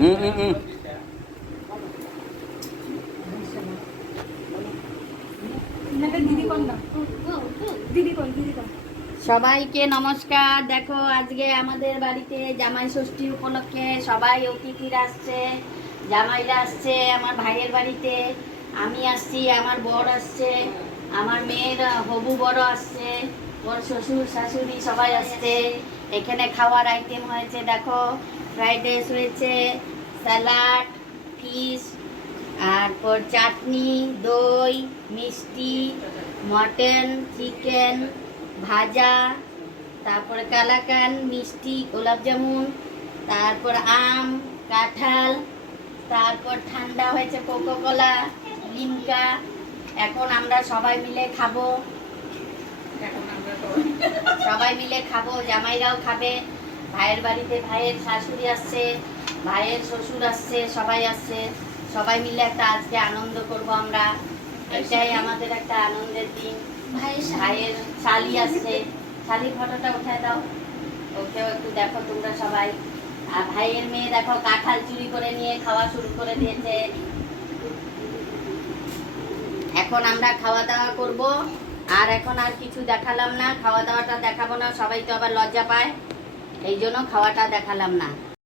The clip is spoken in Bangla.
সবাইকে নমস্কার। দেখো আজকে আমাদের বাড়িতে জামাই ষষ্ঠী উপলক্ষে সবাই অতিথিরা আসছে, জামাইরা আসছে আমার ভাইয়ের বাড়িতে, আমি আসছি, আমার বর আসছে, আমার মেয়ের হবু বড় আসছে, ওর শ্বশুর শাশুড়ি সবাই আসছে। এখানে খাওয়ার আইটেম হয়েছে, দেখো ফ্রাইড রাইস হয়েছে, স্যালাড, ফিশ, তারপর চাটনি, দই, মিষ্টি, মটন, চিকেন, ভাজা, তারপরে কালাকান, মিষ্টি, গোলাপ জামুন, তারপর আম, কাঁঠাল, তারপর ঠান্ডা হয়েছে কোকোকোলা, লিমকা। এখন আমরা সবাই মিলে খাবো, সবাই মিলে খাবো, জামাইরাও খাবে। ভাইয়ের বাড়িতে ভাইয়ের শাশুড়ি আসছে, ভাইয়ের শ্বশুর আসছে, সবাই আসছে, সবাই মিলে একটা আজকে আনন্দ করব আমরা। এটাই আমাদের একটা আনন্দের দিন। ভাইয়ের শালি আসছে, শালির ফটোটা উঠায় দাও, ওকেও একটু দেখো তোমরা সবাই। আর ভাইয়ের মেয়ে দেখো কাঁঠাল চুরি করে নিয়ে খাওয়া শুরু করে দিয়েছে। এখন আমরা খাওয়া দাওয়া করব, আর এখন আর কিছু দেখালাম না, খাওয়া দাওয়াটা দেখাবো না, সবাই তো আবার লজ্জা পায়, এই জন্য খাওয়াটা দেখালাম না।